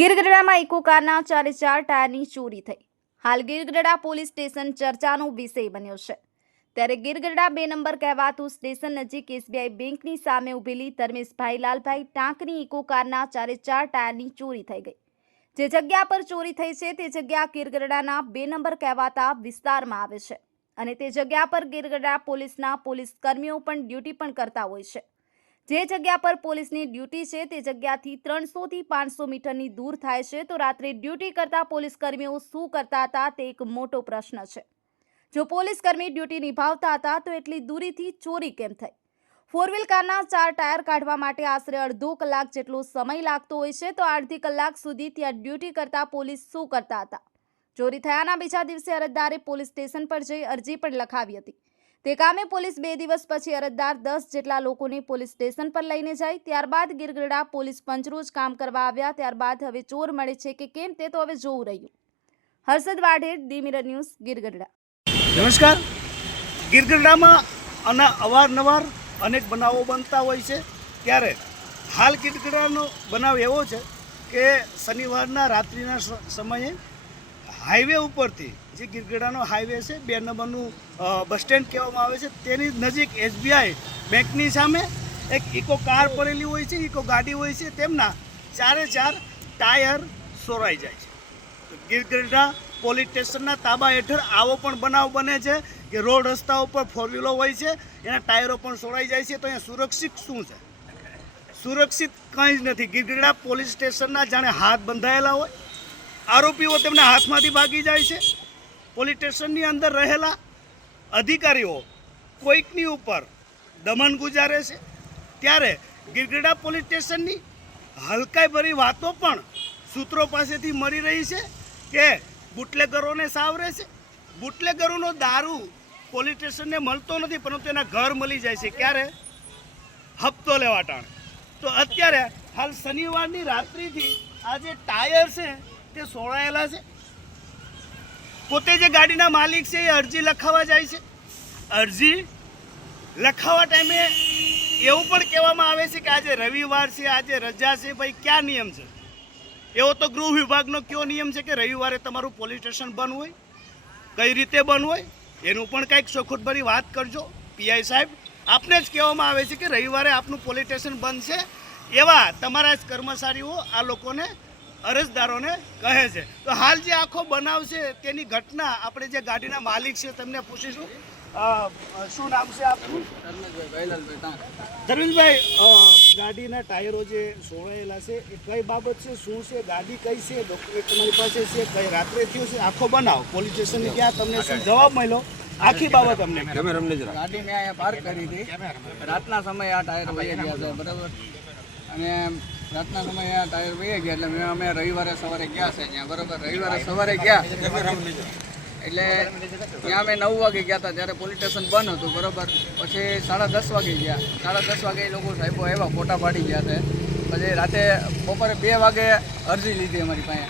ગીરગઢડામાં eco કારના 4 ટાયરની ચોરી થઈ. હાલ ગીરગઢડા પોલીસ સ્ટેશન ચર્ચાનો વિષય બન્યો છે. ત્યારે ગીરગઢડા 2 નંબર કહેવાતું સ્ટેશન નજીક એસબીઆઈ બેંકની સામે ઉભેલી ધર્મેશભાઈ લાલભાઈ ટાંકની ઇકો કારના 4 ટાયરની ચોરી થઈ ગઈ. જે જગ્યા પર ચોરી થઈ છે તે જગ્યા ગીરગઢડાના 2 નંબર કહેવાતા વિસ્તારમાં આવે છે અને તે જગ્યા પર ગીરગઢડા પોલીસના પોલીસ કર્મીઓ પણ ડ્યુટી પણ કરતા હોય છે. જે જગ્યા પર પોલીસની ડ્યુટી છે તે જગ્યાથી 300 થી 500 મીટરની દૂર થાય છે. તો રાત્રે ડ્યુટી કરતા પોલીસ કર્મીઓ શું કરતા હતા તે એક મોટો પ્રશ્ન છે. જો પોલીસ કર્મી ડ્યુટી નિભાવતા હતા તો એટલી દૂરીથી ચોરી કેમ થઈ? 4 વ્હીલ કારના 4 ટાયર કાઢવા માટે આશરે અડધો કલાક જેટલો સમય લાગતો હોય છે. તો અડધી કલાક સુધી ત્યાં ડ્યુટી કરતા પોલીસ શું કરતા હતા? ચોરી થયાના બીજા દિવસે અરજદારે પોલીસ સ્ટેશન પર જઈ અરજી પણ લખાવી હતી. તે કામે પોલીસ 2 દિવસ પછી અરજદાર 10 જેટલા લોકોને પોલીસ સ્ટેશન પર લઈને જાય. ત્યારબાદ ગીરગઢડા પોલીસ પંચરોજ કામ કરવા આવ્યા. ત્યારબાદ હવે ચોર મળે છે કે કેમ તે તો હવે જોવું રહ્યું. Harshad Vadher, D mirror news, Gir Gadhada. નમસ્કાર. ગીરગઢડામાં અવારનવાર અનેક બનાવો બનતા હોય છે. ત્યારે હાલ ગીરગઢડાનો બનાવ એવો છે કે શનિવારના રાત્રિના સમયે હાઈવે ઉપરથી, જે ગીરગઢડાનો હાઈવે છે, 2 નંબરનું બસ સ્ટેન્ડ કહેવામાં આવે છે, તેની નજીક એસબીઆઈ બેંકની સામે એક ઇકો કાર પડેલી હોય છે, ઇકો ગાડી હોય છે, તેમના 4 ટાયર ચોરાઈ જાય છે. ગીરગઢડા પોલીસ સ્ટેશનના તાબા હેઠળ આવો પણ બનાવ બને છે કે રોડ રસ્તા ઉપર 4 વ્હીલો હોય છે, એના ટાયરો પણ ચોરાઈ જાય છે. તો અહીંયા સુરક્ષિત શું છે? સુરક્ષિત કંઈ જ નથી. ગીરગઢડા પોલીસ સ્ટેશનના જાણે હાથ બંધાયેલા હોય. આરોપીઓ તેમના હાથમાંથી ભાગી જાય છે. પોલીસ સ્ટેશનની અંદર રહેલા અધિકારીઓ કોઈકની ઉપર દમન ગુજારે છે. ત્યારે ગીરગઢડા પોલીસ સ્ટેશનની હલકાઈભરી વાતો પણ સૂત્રો પાસેથી મળી રહી છે કે બુટલેગરોને સાવરે છે. બુટલેગરોનો દારૂ પોલીસ સ્ટેશનને મળતો નથી, પરંતુ એના ઘર મળી જાય છે. ક્યારે? હપ્તો લેવા ટાણે. તો અત્યારે હાલ શનિવારની રાત્રિથી આ જે ટાયર છે તે સોળાયેલા છે. પોતે જે ગાડીના માલિક છે એ અરજી લખાવવા જાય છે. અરજી લખાવવા ટાઈમે એવું પણ કહેવામાં આવે છે કે આજે રવિવાર છે, આજે રજા છે. ભાઈ, ક્યાં નિયમ છે? એવો તો ગૃહ વિભાગનો કયો નિયમ છે કે રવિવારે તમારું પોલીસ સ્ટેશન બંધ હોય? કઈ રીતે બંધ હોય એનું પણ કંઈક ચોખવટભરી વાત કરજો. પીઆઈ સાહેબ, આપને જ કહેવામાં આવે છે કે રવિવારે આપનું પોલીસ સ્ટેશન બંધ છે. એવા તમારા જ કર્મચારીઓ આ લોકોને, અરજદારોને કહે છે. તો હાલ જે આખો બનાવ છે તેની ઘટના આપણે જે ગાડીના માલિક છે તેમને પૂછીશું. શું નામ છે આપનું? ધર્મેશભાઈ, ગાડીના ટાયરો જે સોળાયેલા છે એ કઈ બાબત છે? શું છે? ગાડી કઈ છે? ડોક્યુમેન્ટ તમારી પાસે છે? કઈ રાત્રે થયો છે આખો બનાવ? પોલીસ સ્ટેશન ગયા, તમને શું જવાબ મળ્યો? આખી બાબત અમને. ગાડી મેં અહીંયા પાર્ક કરી હતી. રાતના સમયે આ ટાયર વહી ગયા છે, બરાબર. અને રાતના સમયે આ ટાયર વહી ગયા એટલે અમે રવિવારે સવારે ગયા છે ત્યાં, બરાબર. રવિવારે સવારે ગયા એટલે ત્યાં અમે 9 વાગે ગયા હતા, ત્યારે પોલીસ સ્ટેશન બંધ હતું, બરાબર. પછી 10:30 વાગે ગયા. 10:30 વાગે એ લોકો સાહેબો આવ્યા, ફોટા પાડી ગયા છે. પછી રાતે બપોરે 2 વાગે અરજી લીધી અમારી પાસે.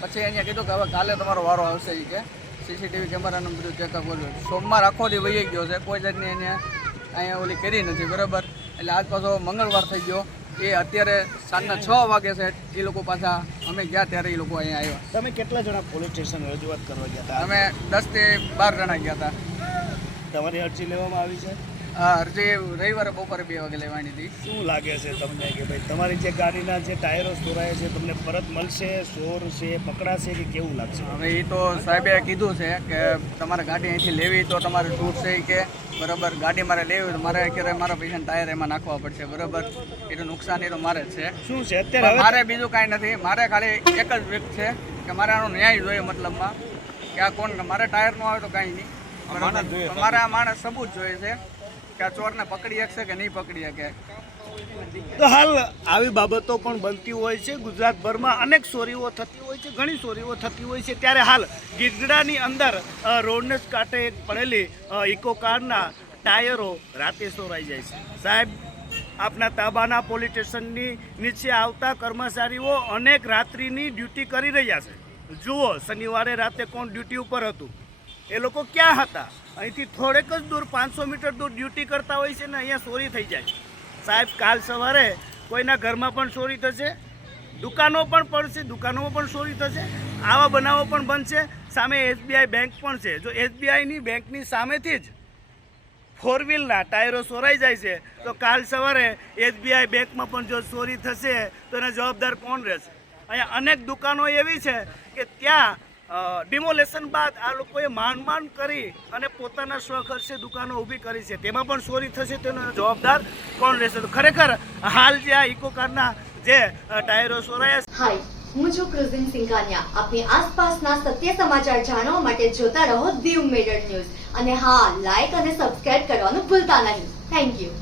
પછી અહીંયા કીધું કે હવે કાલે તમારો વારો આવશે. એ કે સીસીટીવી કેમેરાનું બધું ચેકઅપ કર્યું. સોમવાર આખો દી વહી ગયો છે, કોઈ જાતની અહીંયા ઓલી કરી નથી, બરાબર. એટલે આજ પાછો મંગળવાર થઈ ગયો. એ અત્યારે સાંજના 6 વાગે છે. એ લોકો પાછા અમે ગયા ત્યારે એ લોકો અહીંયા આવ્યા. તમે કેટલા જણા પોલીસ સ્ટેશન રજૂઆત કરવા ગયા હતા? અમે 10 થી 12 જણા ગયા હતા. તમારી અરજી લેવામાં આવી છે? હા, અરજી રવિવારે બપોરે 2 વાગે લેવાની હતી. શું લાગે છે તમને કે ભાઈ તમારી જે ગાડીના જે ટાયરો ચોરાયા છે તમને પરત મળશે? ચોર છે, પકડાશે કે કેવું લાગશે? હવે એ તો સાહેબે કીધું છે કે તમારે ગાડી અહીંથી લેવી તો તમારે છૂટ છે કે, બરાબર. ગાડી મારે લેવી તો મારે અત્યારે મારા પૈસાના ટાયર એમાં નાખવા પડશે, બરાબર. એનું નુકસાન એ તો મારે જ છે. શું છે અત્યારે? મારે બીજું કાંઈ નથી. મારે ખાલી એક જ રીત છે કે મારે આનો ન્યાય જોઈએ, મતલબમાં કે આ કોણ, મારે ટાયર ન આવે તો કાંઈ નહીં, બરાબર. મારે આ માણસ સબૂત જોઈએ છે કે આ ચોરને પકડી શકશે કે નહીં પકડી શકે. તો હાલ આવી બાબતો પણ બનતી હોય છે. ગુજરાતભરમાં અનેક ચોરીઓ થતી હોય છે, ઘણી ચોરીઓ થતી હોય છે. ત્યારે હાલ ગીરગઢડાની અંદર રોડને જ કાંઠે એક પડેલી ઇકો કારના ટાયરો રાતે ચોરાઈ જાય છે. સાહેબ, આપના તાબાના પોલીસ સ્ટેશનની નીચે આવતા કર્મચારીઓ અનેક રાત્રિની ડ્યુટી કરી રહ્યા છે. જુઓ, શનિવારે રાતે કોણ ડ્યુટી ઉપર હતું? એ લોકો ક્યાં હતા? અહીંથી થોડેક જ દૂર, 500 મીટર દૂર ડ્યુટી કરતા હોય છે ને અહીંયા ચોરી થઈ જાય. સાહેબ, કાલ સવારે કોઈના ઘરમાં પણ ચોરી થશે, દુકાનો પણ પડશે, દુકાનોમાં પણ ચોરી થશે, આવા બનાવો પણ બનશે. સામે SBI બેંક પણ છે. જો SBIની બેંકની સામેથી જ 4 વ્હીલના ટાયરો ચોરાઈ જાય છે તો કાલ સવારે SBI બેંકમાં પણ જો ચોરી થશે તો એના જવાબદાર કોણ રહેશે? અહીંયા અનેક દુકાનો એવી છે કે ત્યાં ડિમોલેશન બાદ આ લોકોએ માંડ કરી અને પોતાના સ્વખર્ચે દુકાનો ઊભી કરી છે, તેમાં પણ ચોરી થશે તેનો જવાબદાર કોણ રહેશે? તો ખરેખર હાલ જે આ ઇકો કારના જે ટાયરો ચોરાયા છે. હાય, હું છું ક્રુઝિન સિંઘાનિયા. આપની આસપાસના સત્ય સમાચાર જાણવા માટે જોતા રહો દીવ મિરર ન્યૂઝ. અને હા, લાઈક અને સબસ્ક્રાઇબ કરવાનું ભૂલતા નહીં. Thank you.